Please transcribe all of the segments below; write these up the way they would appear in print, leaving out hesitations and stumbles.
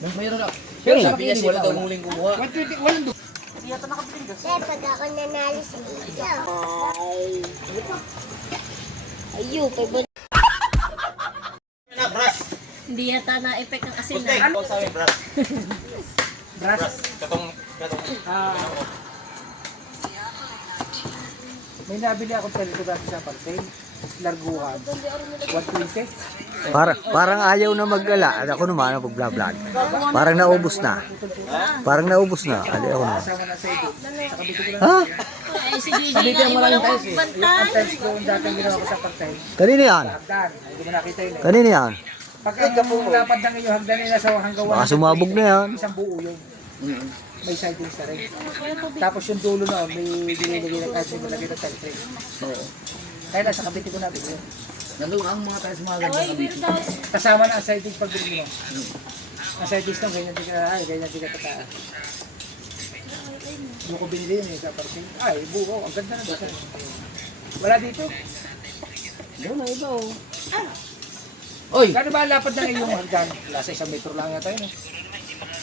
Mayroon na. Pero sabi niya wala daw huling kumuha. 120, walang doon. Sir, pag ako nanalo sa video. Ayo, kay Bon. Hindi yata na-effect ang asin Bustay, na. ikaw sa amin, Brad. Brass. Katong. May nabili ako pelito dati sa Partain. Larguhan. 120. Parang ayaw na mag-ala. Ako naman ang pag-vlog. Parang naubos na. Parang naubos na. Ali ako na. Kasama na sa ito. Ha? Ay, si Gigi nga, wala Yung magbantay. antennas ko yung dating ginawa ko sa Partain. Kanina yan? Hagdan. Hindi mo nakita yun eh. Kanina yan? Pag ang lapad ng iyo hagdan nila sa hanggang Baka sumabog na yan. isang buo yun. May sidings na rin. Tapos yung dulo na, may dinilagay na kahit may nilagay na tile frame. Kaya nasa kabiti ko natin yun. Nandun ang mga tayo sa mga ganda kabiti. Kasama na ang sidings pag bili mo. Ang sidings nung ganyan di ka ay, ganyan di ka tataan. Yung ko binili yun sa parking. Ay, buo. Ang ganda na doon. Wala dito. Doon na iba oh. Oy, Gano'n ba ang lapad ng iyong hagdan? Nasa 1 metro lang yata yun eh.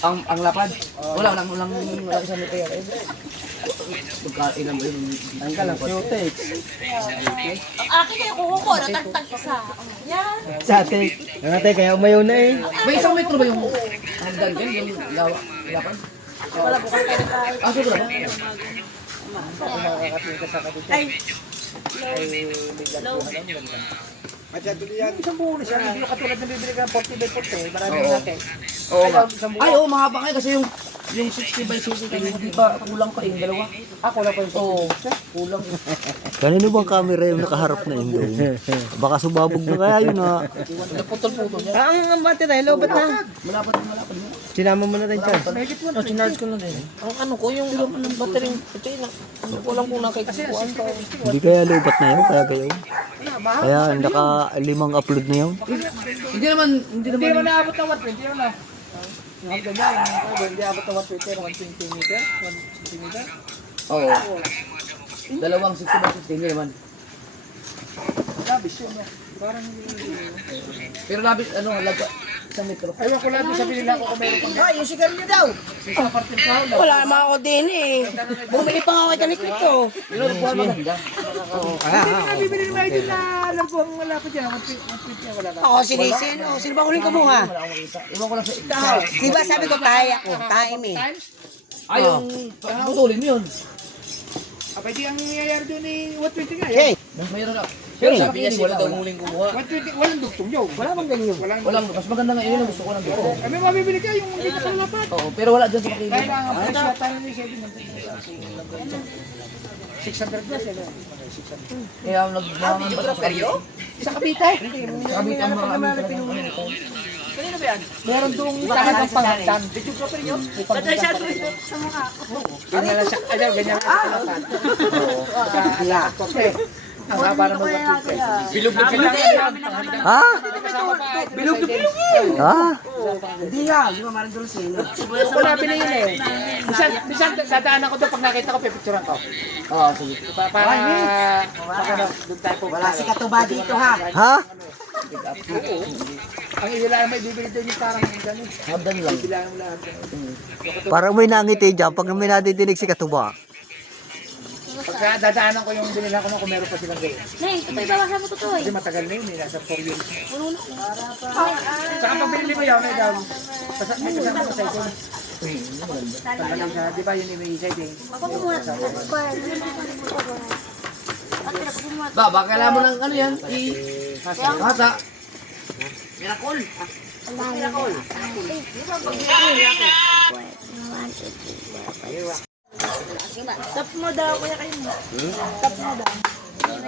ang lapad. Wala isang meter. Pagkailan ba yun? Ang kalang Protex. Ang akin ay kuko, natagtag ko sa. Yan. Sa atin. Nangatay kaya umayaw na eh. May isang metro ba yung hagdan yan? Yung lapad? Wala po kayo tayo. Ah, sobra ba? Kung makakatingin ka sa kabiti. Ay, bigyan ko na lang. Ganda. Isang buo na siya. Hindi yung katulad na bibili ka ng 40 by 40. Marami Oo. natin. Oo nga. Isang buo. Ay, oo, mahaba kayo kasi yung 60 by 60 kayo, hindi pa kulang pa yung dalawa. Ako lang pa yung 40. Oo, kulang. Kanino bang camera yung nakaharap na yung doon? Baka sumabog na kaya yun ha. Naputol-putol yan. Ang battery, lobat na. Malapad na. Sinama mo na rin siya. Mahigit mo na, sinarge ko na din. Ang ano ko, yung battery, ito yun. Kulang ko na kay kukuhaan pa. Hindi kaya lobat na yun, kaya kayo. Kaya naka 5 upload na yun. Hindi naman Hindi naman naabot ng 120 yun na. Yung hagdan niya, hindi abot ng 120, 120 meter, 1 centimeter. Oo. Dalawang 60 by 60, hindi naman. Labis yun. Parang Pero labis, ano, halaga, 1 metro. ayaw ko labis sabihin nila ako kung meron kang Ay, yung sigarilyo daw. sa parting kao lang. Wala naman ako din eh. Bumili pa ako kay Nick ko. Yun ang buwan maganda. Bibili naman din na alam ko ang wala pa dyan. 120 wala na. Ako sinisin. Oh, sino ba huling kumuha? Wala akong kita. Iwan ko lang sa ito. Diba sabi ko tayo ako. Time eh. Ay, yung putulin yun. Abay di ang nangyayari doon eh, 120 nga. Hey. Mayroon na. Pero sabi niya wala daw huling kumuha. 120, walang duktong yun. Wala bang ganyan? Walang, mas maganda nga yun ang gusto ko ng dito. Kami mabibili ka yung hindi ka lapat. Oo, pero wala dyan sa Kaya makibig. lang ang presyo tayo ni 600 plus yan. 600. Kaya nagmaman ba sa karyo? Sa Cavite. Sabi ang mga Meron doong talagang panghagdan. Video ko pa rin yun. Patay siya Sa mukha. Ganyan lang siya. Ayaw, ganyan lang siya lapat. Oo. Ang haba naman ng bilog na bilog. Ha? Bilog na bilog Ha? Hindi nga. Di ba marang dulo sino? Wala pili yun eh. Bisan dadaanan ko doon pag nakita ko, pipicturean ko. Oo, sige. Para doon tayo po. Wala si Katuba dito ha. Ha? Ang iyo lang may bibili doon yung parang ganun. Habdan lang. Bilang lahat. Parang may nangiti dyan pag may nadidinig si Katuba. Pagka dadaanan ko yung binila ko kung meron pa silang ganyan. Nay, ito ibawasan mo to to eh. Kasi matagal na yun, nasa 4 years. Saka pag binili mo yun, may daw. May kasama ko sa ito. Talagang sa, di ba yun yung may isa din. Ako kumuha. Ba, baka kailangan mo ng ano yan? Hasa. Miracle. Tap mo daw, kuya kayo mo. Tap mo daw.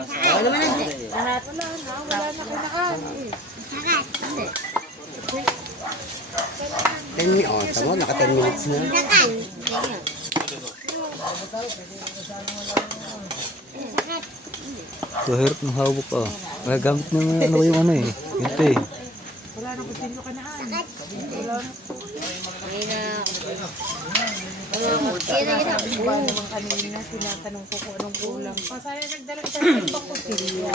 Ano naman ang Lahat. Wala na, wala na kinaan. 10 minutes. Oh, tamo, naka 10 minutes na. So, hirap ng hawak ka. Magagamit ng ano yung ano eh. Ito eh. Kanina, tinatanong ko kung anong kulang. Pasaya nagdala kita ng pangkusilyo.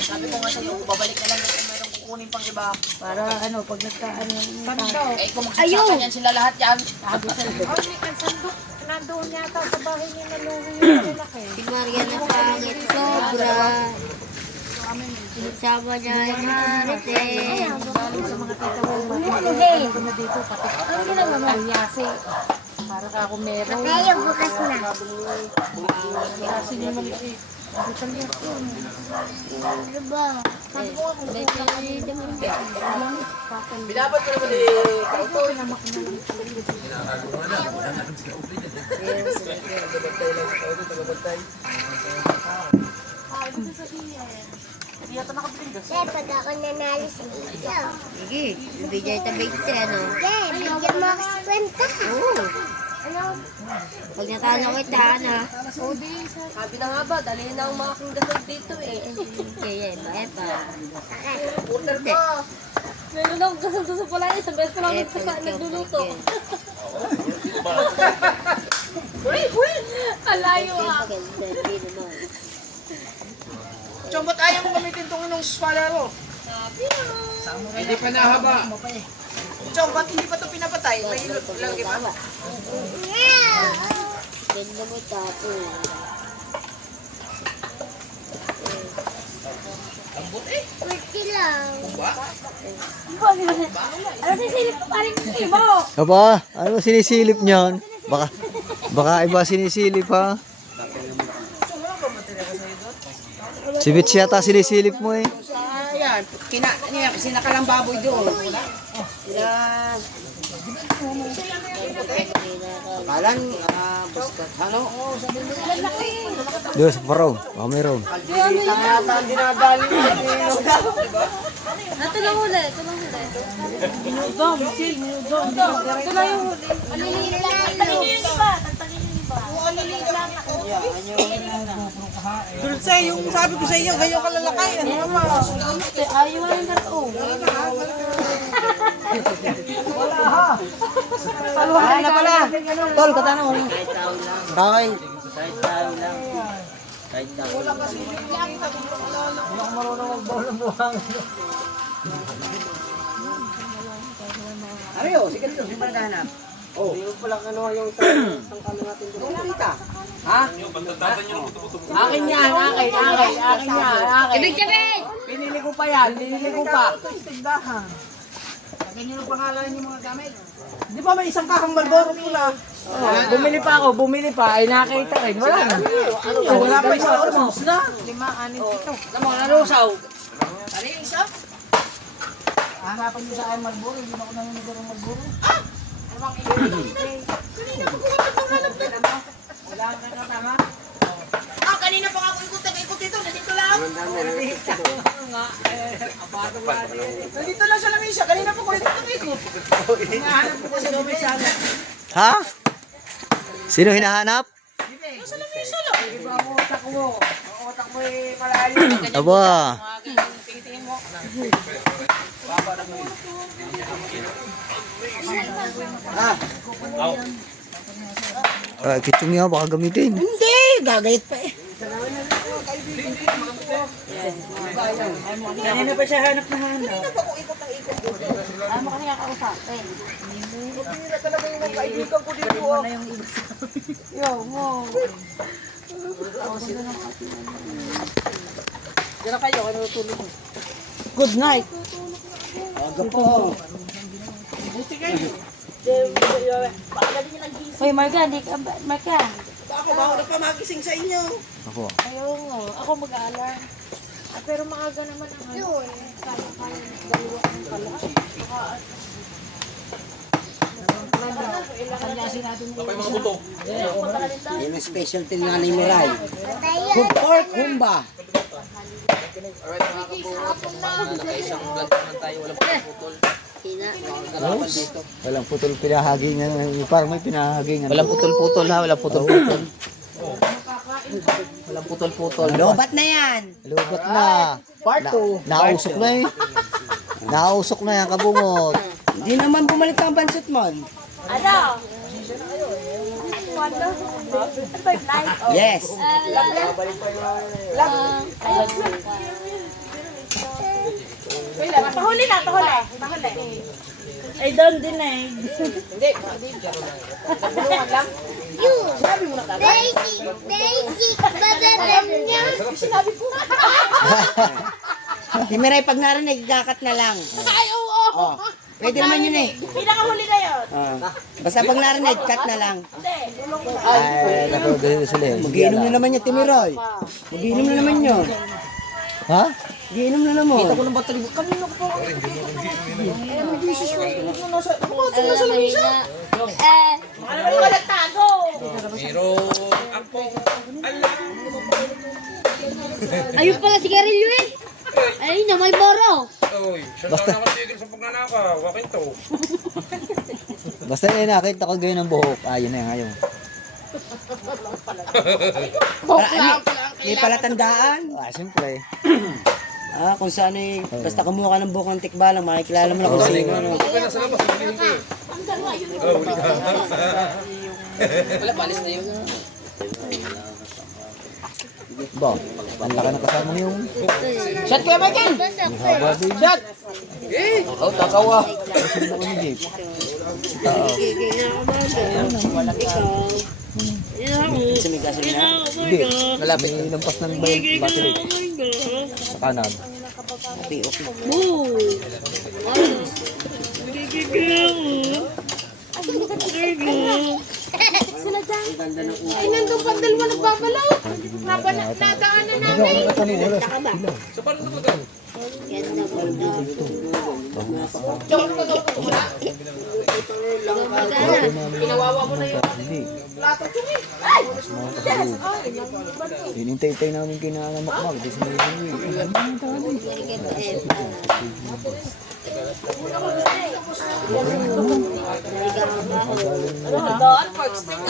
Sabi ko nga sa'yo, babalik na lang kung mayroong kukunin pang iba. Para ano, pag nagka-ano. Eh, kung magsasaka yan sila lahat yan. Nandoon yata sa bahay niya na luwi yung lalaki. Si Maria na pangit sobra. Sama niya yung Marites. Sa mga tita mo, ito na dito, pati. Ano ginagawa mo? Yasi. Para ka ako meron. Tayo bukas na. Yasi niya maliit. Ano ba? Binabat ko naman eh. Pag ako nanalo sa iyo. Sige, bigay tabi siya, ano? Bigyan mo ako sa kwenta. Oo. Pag natalo kita, ano? Sabi na nga ba, dali na ang mga king gasol dito eh. Kaya, epa. Order pa. Meron akong gasol pala eh. Sa best ko lang nagluluto. Alayo ah. Chong, ba't ayaw mo gamitin itong inong swallow? Hindi pa nahaba. Chong, ba't hindi pa ito pinapatay? May lagi pa. Ganda mo tapo. Kunti lang. Ano sisilip pa rin mo? Aba, ano sinisilip niyan? Baka iba sinisilip ha? Si Bits yata sinisilip mo eh. Ayan, kasi nakalang baboy doon. Yan. Kalan, buskat, ano? Doon sa paraw, mayroon. Ito lang huli, ito lang huli. Minudong, minudong. Ito lang yung huli. Tagtagin yung iba, tagtagin yung iba. Dulce, yung sabi ko sa iyo, ganyan kalalakay. Ano naman? Ayaw lang gato. Wala na pala. Tol, katana mo. Kahit. Ariyo, sige dito, sige pala kahanap. Oh, hindi pala ano yung isang kalo natin doon. Kita. Ha? Akin yan, akin yan. Ibig sabihin! Pinili ko pa yan, pinili ko pa. Ganyan yung pangalan yung mga gamit. Di ba may isang kakang Marlboro pula? Bumili pa, ay nakita rin. Wala na. Wala pa isang oras na. 5, 6, 7. Alam mo, narusaw. Ano yung isa? Hanapan nyo sa akin Marlboro, hindi na ako nanginigaro ng Marlboro. Kanina pa nga ako ikot dito. Nandito lang. Nandito lang sa lamisa, kanina pa ko ito ikot. Hinahanap ko kasi lamisa. Ha? Sino hinahanap? Sa lamisa lang. Iba ang utak mo. Ang utak mo ay malayo. Aba, Tingin mo. kitchong niya baka gamitin. Hindi, gagayit pa eh. Kanina pa siya hanap na hanap. Ano kami kakausapin? Pira talaga yung kaibigan ko dito. Yo, mo. Diyan na kayo, kayo tulog. Good night. Aga po. Hoy, Marga, hindi ka, Marga. Ako, bawal pa magising sa inyo. Ako. Ayaw nga. Ako mag-aalarm. Pero maaga naman ang ano. Kaya dalawa ang pala. Yan ang specialty ng Nanay Miray. Good pork, humba. Walang putol pinahagingan. Parang may pinahagingan. Walang putol-putol ha, walang putol-putol. Walang putol-putol. Lobat na yan. Lubat na. Part 2. Nausok na eh. Nausok na yan, kabungot. Hindi naman bumalik ang pansot mo. Ano? Ano? Light? Yes. Ayun. Pahuli na, pahuli. Ay, doon din eh. Basic, basic, bababam niya. Timiray, pag narinig, gakat na lang. Ay, oo. Pwede naman yun eh. Pinakahuli na yun. Basta pag narinig, cut na lang. Ay, naku, sila eh. Magiinom na naman yung Timiray. Magiinom na naman yun. Ha? Magiinom na naman. Kita ko ng battery. Alam mahina. Ano ba yung walang tago? Ayun pala si Garillo eh. Ayun na, may boro. Basta nakita ko ganyan ng buhok. Ayun na yung ayaw. May palatandaan. Siyempre. Kung saan eh, basta kumuha ka ng buhok ng tikbalang, makikilala mo na kung sino. Ano. Ba, ang laki na kasama niyo. Shot kayo, Michael! Haba din. Shot! Oh, takawa. Sino ko ni Jeep? Kasi may gasolina. Hindi. Malapit. May lampas ng battery. Sa kanan. Ay, nandun pa dalawa nagbabalaw. Nadaanan namin. Hindi. Hinintay-tay namin kinanamakmak. Di sa mga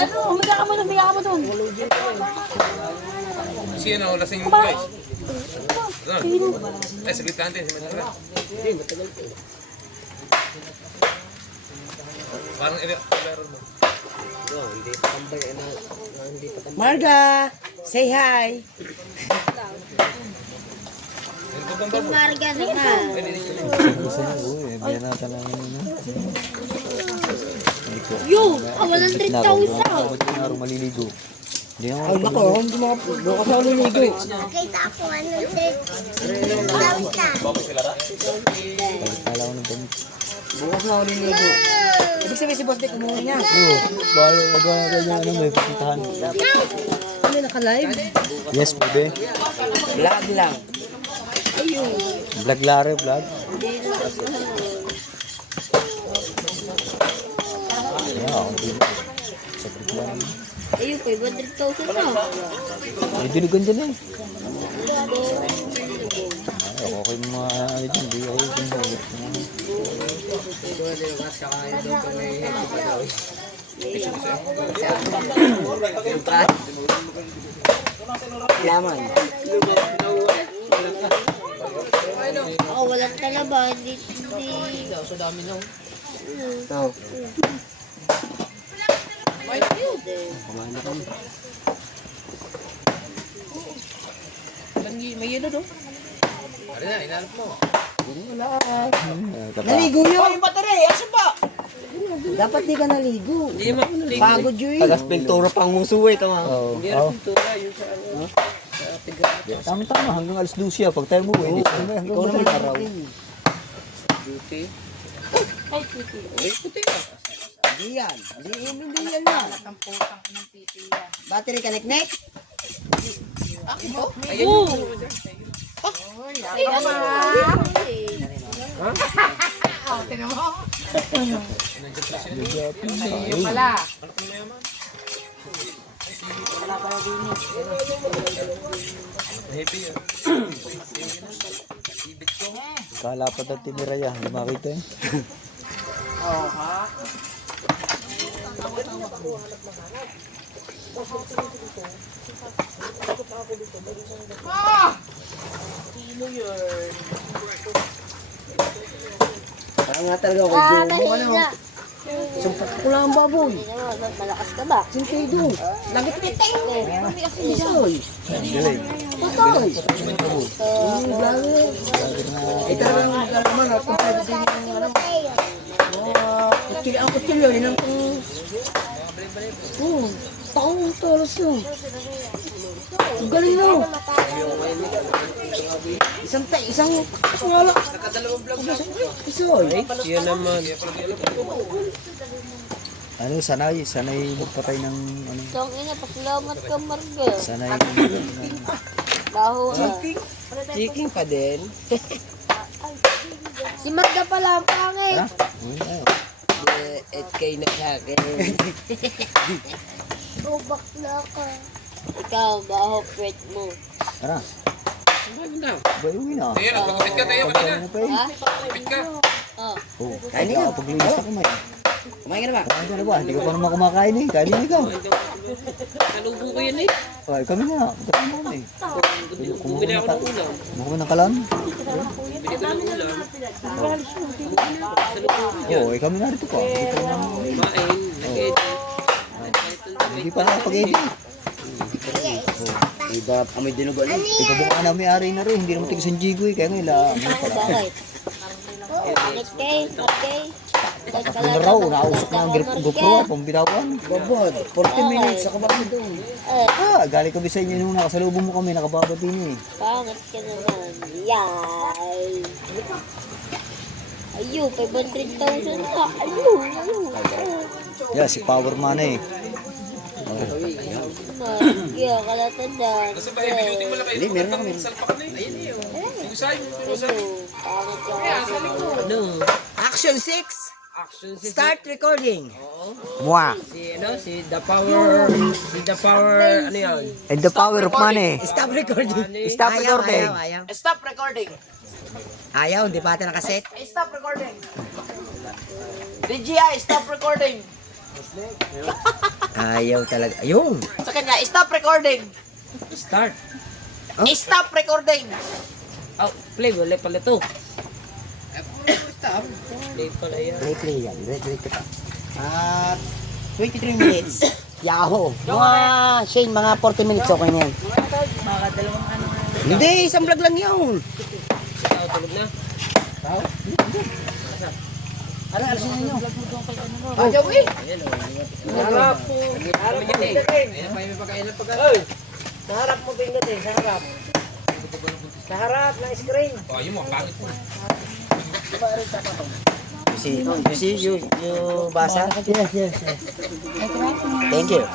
Ano, humiga ka mo doon. Sino lasing mo guys? Ay, saglit ka natin. Parang i-leron mo. Marga! Say hi! Si Marga naman. Yo, walang 3,000. Bakit yung araw maliligo? Hindi naman. Ay, nako, hindi mo bukas ako liligo. Nakita ako anong 3,000. Kala ko ng damit. Bukas na ako liligo. Ibig sabihin si Boss Dick, umuwi niya. Oo. Bahay, ano, may pupuntahan. Ano, naka-live? Yes, pwede. Vlog lang. Vlog lare, vlog. Yeah, okay. Saglit lang. Ayun po, 100,000 na. May diligan dyan eh. Ay, okay mo mga ano dyan. Di ako yung Laman. Ako walang talaba, hindi. Oh. Ano na, inanap mo. Naligo yun! Yung battery, asan pa? Dapat di ka naligo. Pagod yun. Tagas pintura pang muso eh, tama. Oo. Tama-tama, hanggang alas 12 pag tayo mo, hindi siya hanggang madaling araw. Hindi yan. Hindi yan na. Battery ka, nek-nek? Kala pa daw Timiraya, hindi makita eh. Parang nga talaga ako, Joe. Mahina. Sumpak ko lang ang baboy. Malakas ka ba? Sentido. Lagi piteng. Hindi kasi Isoy. Galing. Patay. Ito lang naman at kung pwede din yung ano. Ang kutsilyo, yun ang taong toros yun. Ang galing mo. Isang wala. Nakadalawang vlog lang. Isoy. Yun naman. Ano, sanay magpatay ng ano, Tong ina, pasalamat ka, Marga. sanay Laho na. Chiking pa din. Si Marga pala ang pangit. Kay na sa akin. Oh, bakla ka. Ikaw, baho pwet mo. Tara, bayuwi na. Tayo, nagpagupit ka tayo kanina. Ano pa eh? Ha? Gupit ka. Oh. Oh, kain ka, paglinis na kumain. Kumain ka na ba? Kumain ka na ba? Hindi ka pa naman kumakain eh. Kain na ikaw. Kalubo ko yan eh. Ay, kami na. Kami na eh. Bumili ako ng ulam. Kumuha ng kalan. Bili ko ng ulam. Oo, eh, kami na rito pa. Kumain. Nag-edit. Hindi pa nakapag-edit. Iba amoy dinugo na. Ikaw baka na may-ari na rin. Hindi naman tigas ang jigo eh. Kaya nga ila. Bakit? Bakit kay? Okay. Ako na raw. Nausap na ang GoPro. Pambirawan. Babod. 40 minutes ako ba doon? Ah, galing kami sa inyo nung nakasalubong mo kami. Nakababad din eh. Pangit ka naman. Yay! Ayo, 500,000 na. Ayo. Yeah, si Power Man eh. Marga, kalatandaan. Kasi ba, ibinutin mo lang kayo. Hindi, meron ako. Salpak na eh. Ayun eh. Yung sa'yo. Pangit ka kasi. Ano? Action 6. Action si Start recording. Mwah. si The Power. Si The Power. Ano yan? And the power of money. Stop recording. Stop recording. Ayaw. Stop recording. Ayaw, hindi pa ata nakaset. Stop recording. DJI, stop recording. Ayaw talaga. Ayun. Sa kanya, stop recording. Start. Stop recording. Oh, play. Wala pala to. Play pala yan. Play yan. Ready ka pa. 23 minutes. Yahoo. Mga Shane, mga 40 minutes okay na yan. Hindi, isang vlog lang yun. Ikaw, tulog na. Ano, alisin ninyo? Joey. Harap po. Harap mo yan eh. Sa harap mo pindutin, sa harap. Sa harap na screen. Oh, ayun mo, ang pangit mo. You see, you basa? Yes. Thank you.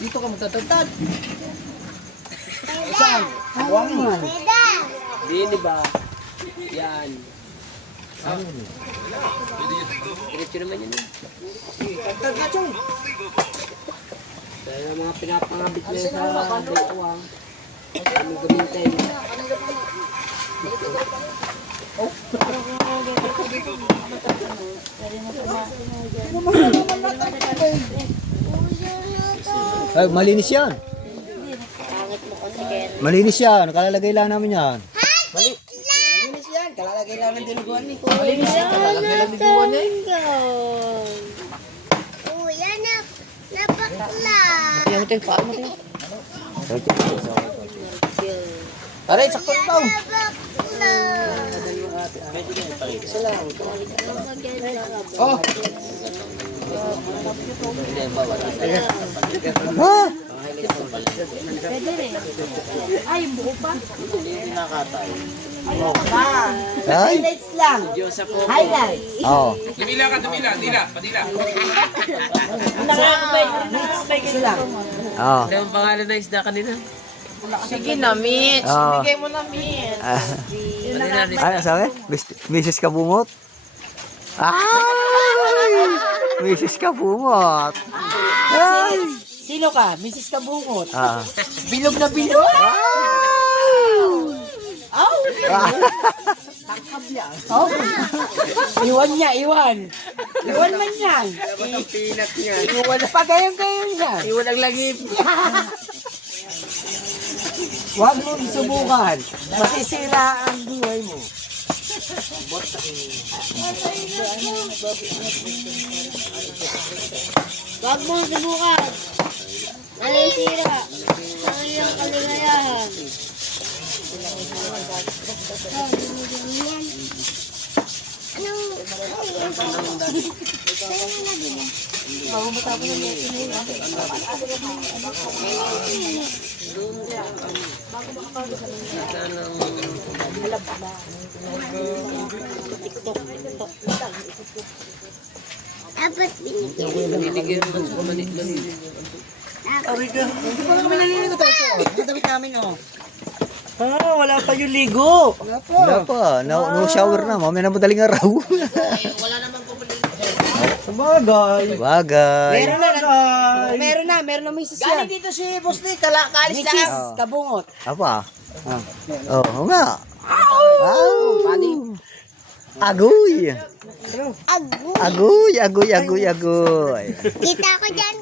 Dito ka magtatagtad. Saan? Huwag man. Di ba? Yan. Diretso naman yun eh. Tagtag na, Chong. Dahil mga pinapangabit na sa bituang. Kami gumintay. Ay, malinis yan. Pangit mo kasi kaya. Malinis yan. Nakalalagay lang namin yan. Malinis yan. Kalalagay lang ng dinuguan ni. Kuya, napakla. Yan ito, paano mo ito? Aray, sakto ito. Oh, Ha? Ay, buo pa. Ay? Highlights lang. Highlights. Oo. Dumila ka, dumila. Dila, padila. Isa lang. Oo. Ano ang pangalan na isda kanina? sige na, Mitch. Oo. Bigay mo na, Mitch. Ano sabi? Mrs. Kabungot? Ay! Mrs. Kabungot. Ay! Sino ka? Mrs. Kabungot. Ah. Bilog na bilog. Oh. Iwan niya, iwan. Iwan man yan. Iwan na pagayang-gayang niya. Iwan ang langib. Huwag mo isubukan. Masisira ang buhay mo. Huwag mong subukan. Nalisira ang iyong kaligayahan. Dapat binigyan. Hindi pa kami naliligo tayo. Ang damit namin, oh. Ah, wala pa yung ligo. Wala pa. No shower na. Mamaya na madaling araw. Sabagay. Bagay. Meron na may sasyan. Galing dito si Boss Nick, kaalis na lang. Kabungot. Apa? Oo nga. Agoy. Agoy. Kita ko dyan.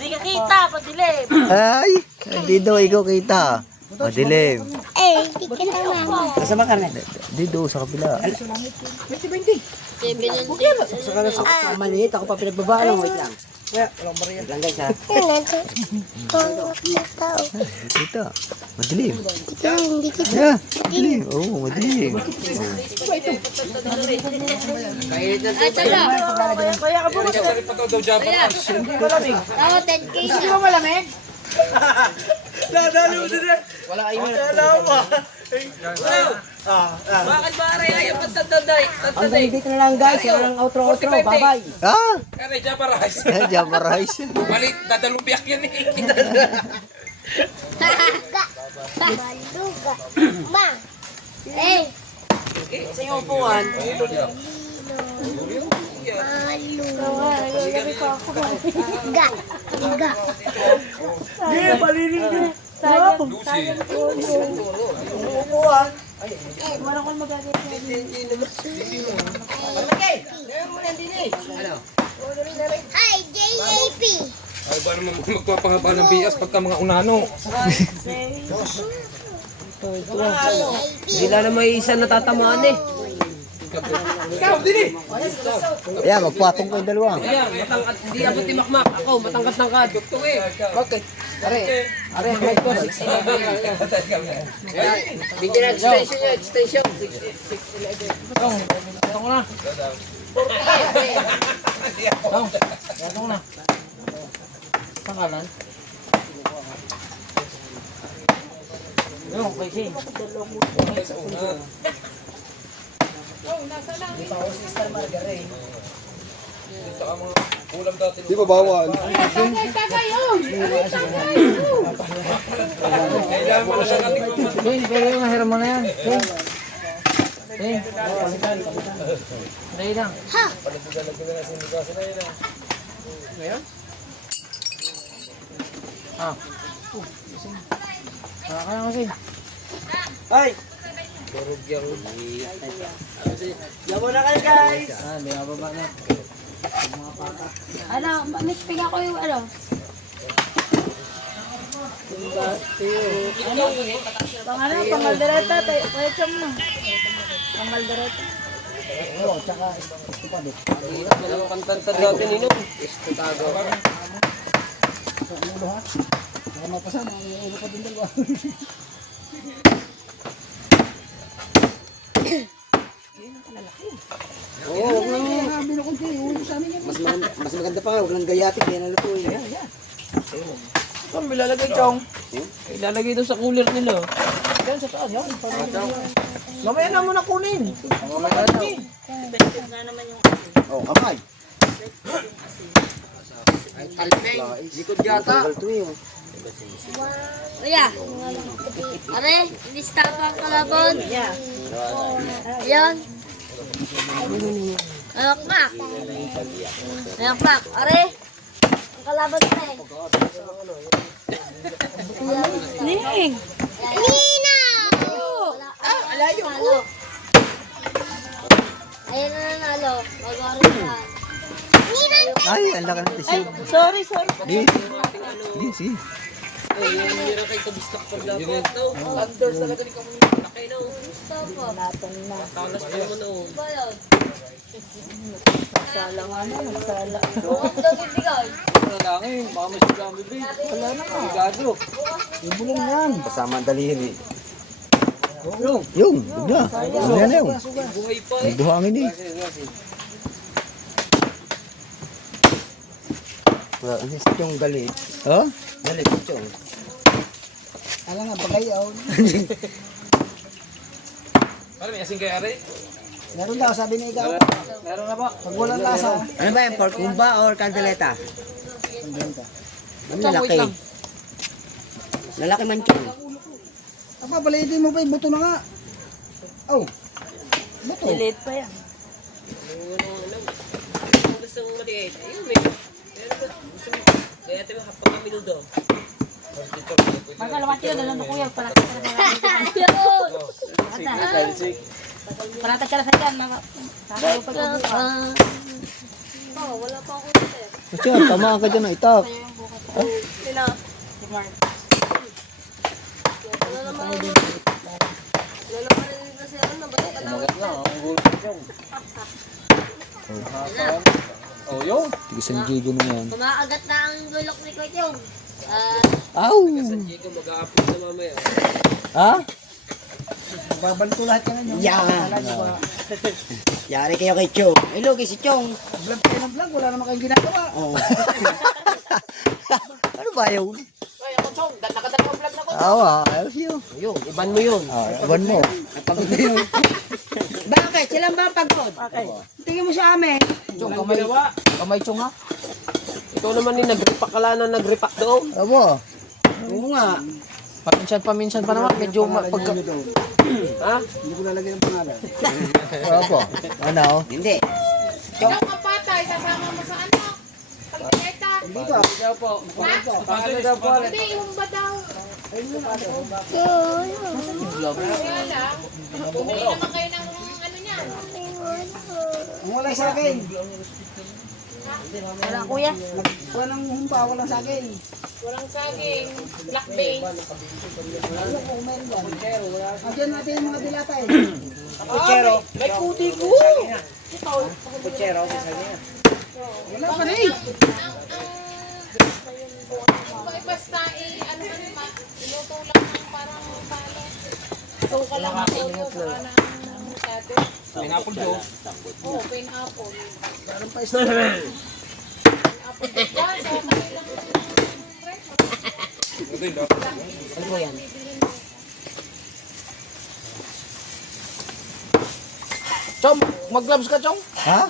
Hindi ka kita, padilim. Ay, hindi daw ikaw kita. Madilim. Hindi ka naman. Kasama ka na. Dito sa kabila. 20-20. Saka na sa maliit, ako pa pinagbabaan. Wait lang. Walang bariya. Lang guys, ha? Dito. Madilim. Hindi kita. Yeah, madilim. Oo, madilim. Ay, tala. Nagsasalit pa daw Java Rush. Ako, 10K na. Di ba malamig? Dadalo mo din eh. Wala kayo na. Bakit pare? Ayaw pa tataday. Hanggang dito na lang guys. Wala lang outro. Bye-bye. Ah, Kaya Java Rush. Java rice. Malit, dadalong biyak yan eh. Baluga. Ma. Sa iyong upuan. Ga. Ga. Hindi, palilig yun. Lucy. Upuan. Hi, JAP. Ay ba naman magpapahaba ng bias pagka mga unano? Hindi na may isa natatamaan eh. Ikaw, din eh. Ayan, magpatong ko yung dalawa. Ayan, matangkat. Hindi abot ni Makmak. Ako, matangkat-tangkat. Dugtong eh. Okay. Are, may ko. 6 Bigyan na extension. Ito ko na. Ito ko na. Pangalan? Yung, kay Shane. Ulam dati. Di ba bawal? Kailangan mo na siya natin. Shane, pero yung mahirap mo na yan. Shane. Shane. Dali lang. Ha. Ah. Kaya kasi. Ay! Yawa na kayo guys! Di nga baba na. Ano, misping ako yung ano. Pangaldereta, kaya siyang mo. Pangaldereta. Oo, tsaka estupado. Walang pantanta dati nino. Baka mapasama, may ulo pa din dalawa. Oo, mas maganda pa nga, huwag lang gayatin, kaya nalutuin. Saan ilalagay, Chong? Ilalagay doon sa cooler nila. Yan sa taas, yan. Mamaya na mo na kunin. Oh, kamay. Ay, talpeng. Likod yata. Kuya. Are, lista pa ang kalabon. Ayan. Ayokmak. Ayokmak. Are, ang kalabon na eh. Ning! Nina! Alayo Nalo. Ayan na nanalo. Mag-oras na. Nina! Ay, ang laki ng tissue. Sorry. Sige. Nagsala nga na, nagsala. Bukas daw bibigay. Yung bulong yan. Kasama ang daliri. Yung, bigla. Ano yan yun? May buhangin eh. Well, this yung galit. Ha? Galit yung. Alam nga, bagayaw. Ano may asing kay Ari? Meron daw, sabi ni Ikaw. Meron na po. Pag walang lasa. Ano ba yan? Pork kumba or candeleta? Ano lalaki? Lalaki man yun. Aba, balitin mo pa yung buto na nga. Oh. Buto. Delete pa yan. Magkalamat yun, alam mo kuya, palatag ka na palatag ka na sa dyan, kakayo pa dyan. Wala pa ako sir. Kasi tama ka dyan ng itak. Sila. Si Mark. Wala naman rin dito siya, nabalik ka lang. Oh, yun. Tigisang gigo na yan. Kumakagat na ang gulok ni Kuchong. Aw! Ha? Babanto lahat ka na yun. Yan. Yari kayo kay Chong. Ay, lugi si Chong. Vlog kayo ng vlog, wala naman kayong ginagawa. Oh. Ano ba yun? Ay, ako Chong. Nakadalawang vlog na ko. Awa, ayos yun. Yung, iban mo yun. Iban mo. Napagod na yun. Bakit? Silang ba ang pagod? Okay. Tingin mo sa amin. Chong, kamay Chong ha. Ikaw naman ni nag-repack ka lang na nag-repack doon. Abo. Oo nga. Paminsan pa naman, medyo pagka... Ha? Hindi ko lalagyan ng pangalan. Abo. Ano? Hindi. Kapatay, sasama mo sa ano? Pagkita. Hindi pa. Paano daw po? Hindi, yung ba daw? Kaya lang, bumili naman kayo ng ano niyan. Ang walay sa akin. Wala kuya. Nagkuha ng humpa, walang sa akin. Walang saging. Black beans. Ano kung meron ba? Andiyan natin yung mga dilata eh. Kutsero. May kuti ko! Kutsero. Wala pa rin. Basta ano man, inuto lang ng parang palo. So ka lang ako, baka na ang sabi. Pineapple Joe. Oh, pineapple. Meron pa isa. Pineapple. Yan, so kanila. Ano po yan? Chong, mag-gloves ka Chong. Ha?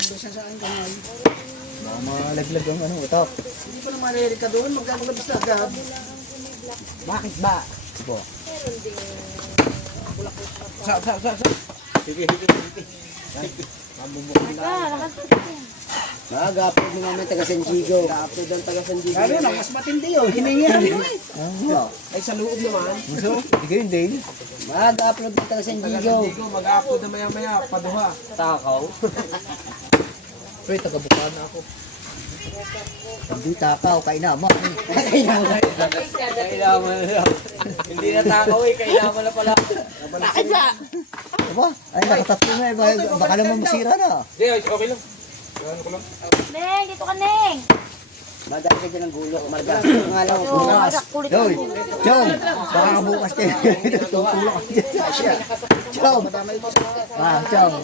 Isa sa akin kamay. Baka malaglag ang ano, itak. Hindi ko na marinig ka doon. Magkakulabas na agad. Bakit ba? Abo. Mag-upload mo naman taga San Diego. Upload ang taga San Diego. Lalo na, mas matindi yun. Hiningi mo eh. Ano? Ay, sa loob naman. So, hindi kayo din. Mag-upload ng taga San Diego. Mag-upload na maya-maya, paduha. Takaw. Pre, taga-bukaan na ako. Hindi takaw, kainama. Kailangan. Hindi na takaw eh. Kailangan na pala. Bakit ba? Aba, ay nakatatlo na eh. Baka naman masira na. Hindi, okay lang. Ano ko lang. Neng, dito ka Neng. Madami ka dyan ng gulo. Marga. Ang alam mo, bukas. Yoy, Chong, baka bukas kayo. Tutulak ako dyan sa Asya. Chong. Chong.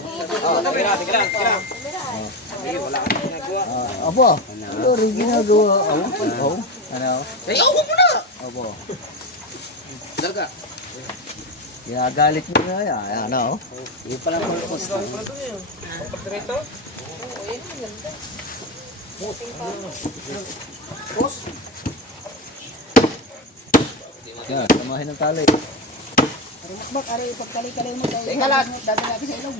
Abo, ano rin ginagawa? Ano? Ay, huwag mo na! Abo. Dalga. Ginagalit mo na yan. Ano? Yung palang pulpos. Pagtrito? Yan, samahin ng tali. Rumakbak, aray, pagkali-kali mo tayo. Teka lang. Dadala natin sa ilog.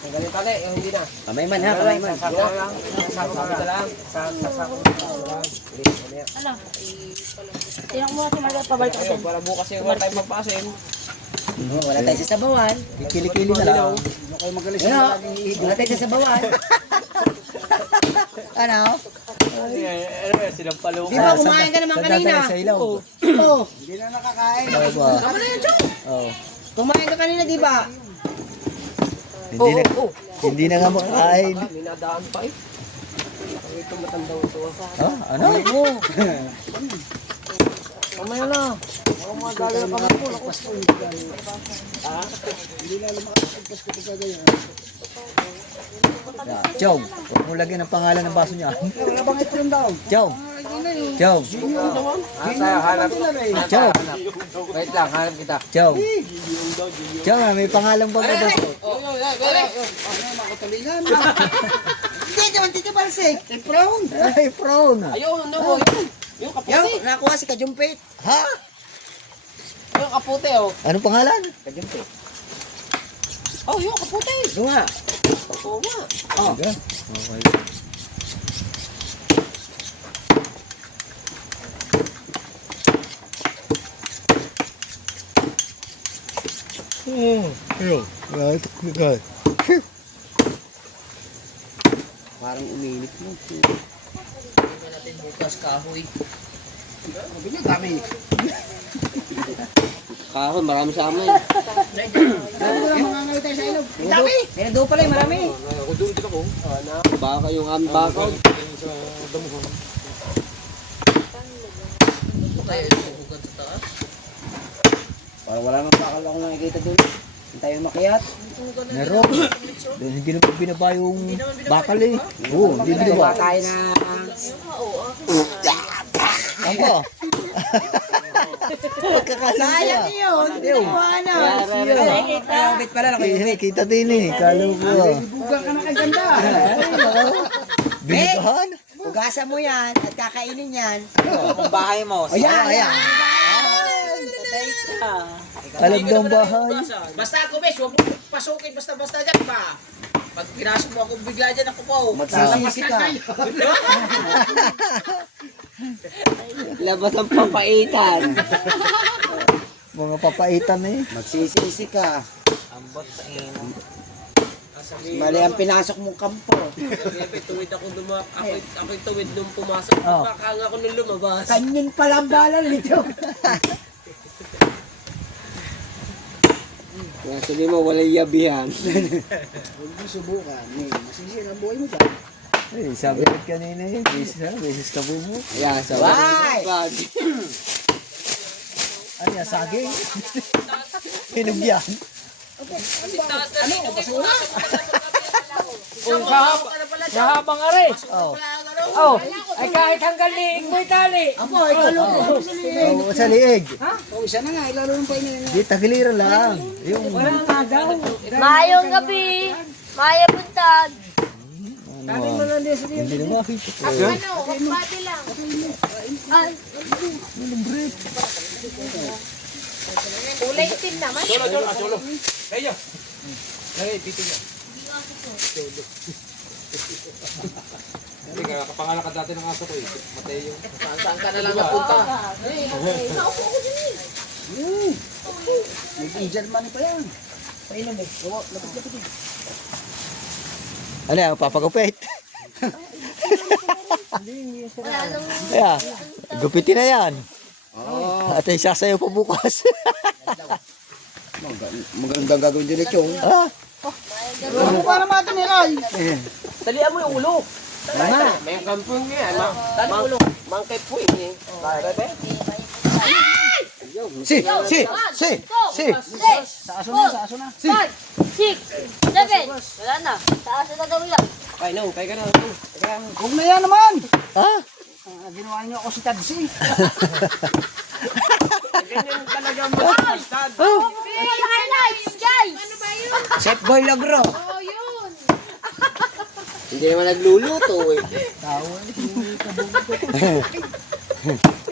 Tanggalin tali, yung hindi na. Kamay man ha, kamay man. Sako lang. Sako ka lang. Sako. Ano? Tinang mo na si Margaret, pabalik ako dyan. Para bukas yung wala tayong magpasin. Wala tayo sa sabawan. Kikili-kili na lang. Ano kayo magalis Ano? sa laging iigil. Wala tayo sa sabawan. Ano? Sinampalo Di ba kumain ka naman kanina? Sa ilaw. Oo. Hindi na nakakain. Oo ba? Tama na yan, Chong. Oo. Kumain ka kanina, di ba? Hindi na nga makakain. Minadaan pa eh. Ito matandang ito. Ha? Ano? Mamaya na. Ako mga gagawin na pangalan mo. Lakas ko yung gagawin. Hindi na lumakas ko ito gagawin. Chong, huwag mo lagyan ang pangalan ng baso niya. Wala bang ito daw? Chong. Chong. Chong. Wait lang, hanap kita. Chong. Chong, may pangalan ba ba baso? Makatulingan. Hindi, naman dito balsik. Prawn. Ay, prawn. Ayun, no, yun. Yung kaputi. Yung nakuha si Kajumpit. Ha? Yung kaputi, oh. Anong pangalan? Kajumpit. Oh, yung kaputi. Ito nga. Oo nga. Okay. Okay. Ayun. Parang uminit mo. natin bukas kahoy. Sabi niya, dami. Kahon, marami sa amin. Sabi ko lang mga ngayon tayo sa ilog. Ang dami. May nado pala, marami. Ako doon din ako. Baka yung aming bakaw. Ito kayo huhugan sa taas. Parang wala nang bakal akong nakikita doon. Hintayo makiat. Meron. Dahil hindi naman binaba yung bakal eh. Oo, hindi binaba. Tayo na... Ang ba? Sayang yun. Tinakuhaan na. Nakikita pala. Kita din eh. Kala ko. Bugang ka na kay ganda. Binagahan? Ugasan mo yan at kakainin yan. Ang bahay mo. Ayan, ayan. Alam daw ang bahay. Basta ako, Bes, huwag mo pasukin basta-basta dyan pa. Pag pinasok mo ako bigla dyan ako po. Magsisisi ka. Labas ang papaitan. Mga papaitan eh. Magsisisi ka. Mali ang pinasok mong kampo. Tuwid ako ako'y tuwid nung pumasok. Oh. Bakanga ako nung lumabas. Kanyin pala ang balan nito. Kaya sabi mo, walang yabihan. Huwag mo subukan. Masisira ang buhay mo dyan. Eh, sabi ko kanina eh. Beses ka bumo. Ayan, sa Why? Ano yan, saging? Hinog yan. Mahabang are. Oh. Oh, ay kahit hanggang liig mo itali. Apo, ilalo mo sa liig. Oh, sa liig. Oh, isa na nga. Ilalo mo pa ina. Di, tagiliran lang. Yung, Mayong gabi. Maya buntag. hindi na makita ko. Ano, kumpati lang. Ay, Kulay itim naman. Saan ka na lang napunta? May German pa yan. Painom eh. Oo, lapit-lapit eh. Ano yan, papagupit? wala nang Kaya, gupitin na yan. At ay sasayaw pa bukas. Magandang gagawin din ito. Ah, Ano para mati ni Ray? Talian mo yung ulo. Tama. May kampong niya. Tali ulo. Mangkay po eh. Bebe? si. Sa aso na, sa aso na. 5, 6, 7. Wala na. Taas na daw lang. Kaya no, kaya ka na. Huwag na yan naman. Ha? Ginawa niyo ako si Tadsi. Ganyan talaga mo. Highlights, guys! Ano ba yun? Chef Boy Logro. Oh, yun. Hindi naman nagluluto eh.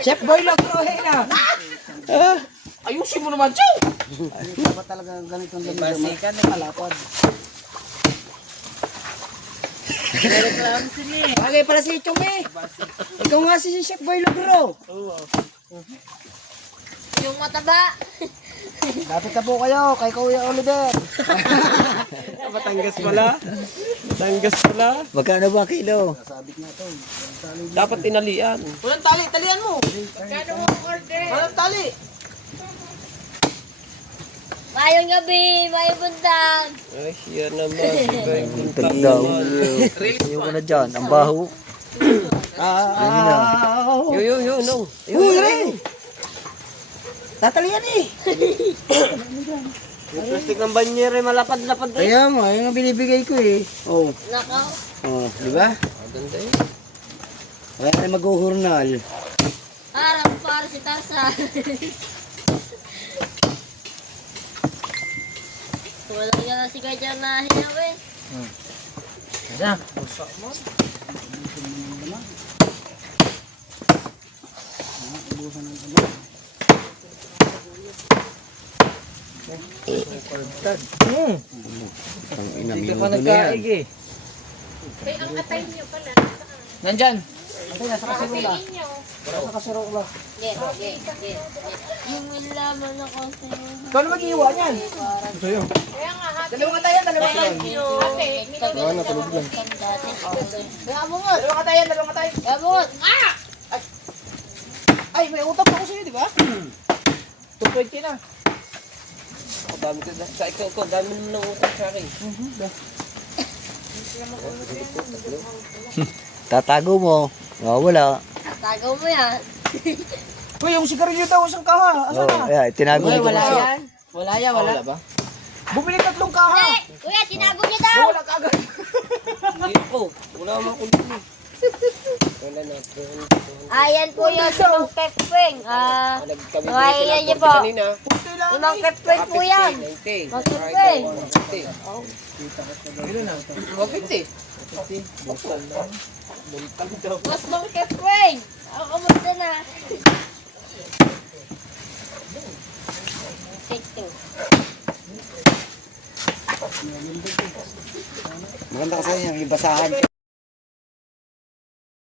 Chef Boy Logro, hey na. Ayusin mo naman, Chow! Dapat talaga ganitong basikan na malapad. Bagay pala si Chong eh. Ikaw nga si Chef Boy Logro. Yung mataba. Lapit na po kayo kay Kuya Oliver. Batangas pala. Batangas pala. Magkano ba kilo? Dapat tinalian. Walang tali, talian mo. Kano mo order? Walang tali. Mayong gabi, mayong buntag. Ay, yan naman. Buntag daw. Ayaw ko na dyan. Ang baho. Ayun na. Yo, no. Uy, Ray! Tatalian eh. Yung plastic ng banyere, malapad-lapad rin. Kaya mo, yun ang binibigay ko eh. Oh, Nakaw. oh, di ba? Ganda eh. Kaya tayo mag-uhurnal. Harap para si Tarzan. Walang yan na si Kaya na hinawin. Ang ina, Hindi minudo pa na yan. nagkaig eh. Ay, ang atay niyo pala. Nandyan. Atayin niyo. Yung laman ako sa'yo. Ikaw na mag-iiwa niyan. Kaya nga, hati. Dalawa ka tayo, dalawa ka tayo. Ate, Kaya mo nga, dalawa ka tayo, dalawa ka tayo. Gamot! Ay, may utang pa ako sa'yo, di ba? 220 na. Ang dami ko sa ikaw ko. Dami mo ng utang sa akin. Tatago mo. Wala. Tagaw mo yan. Uy, yung sigarilyo daw, isang kaha. Asan Oh, na? yeah, tinago Uy, mo. wala yan. Wala yan, wala. Wala ba? Bumili 3 kaha. Kuya, tinago niya daw! Wala ka agad. Hindi ko. Wala naman akong dumi. Wala na. Ayan po yun si Mang Kepwing. Nagkabit Ngayon niyo po. kanina. Si Mang Kepwing po yan. 90. Mang Kepwing. 150. Mas Mang Kepwing. Ako kamusta na. Take two. Maganda kasi yung basahan ko.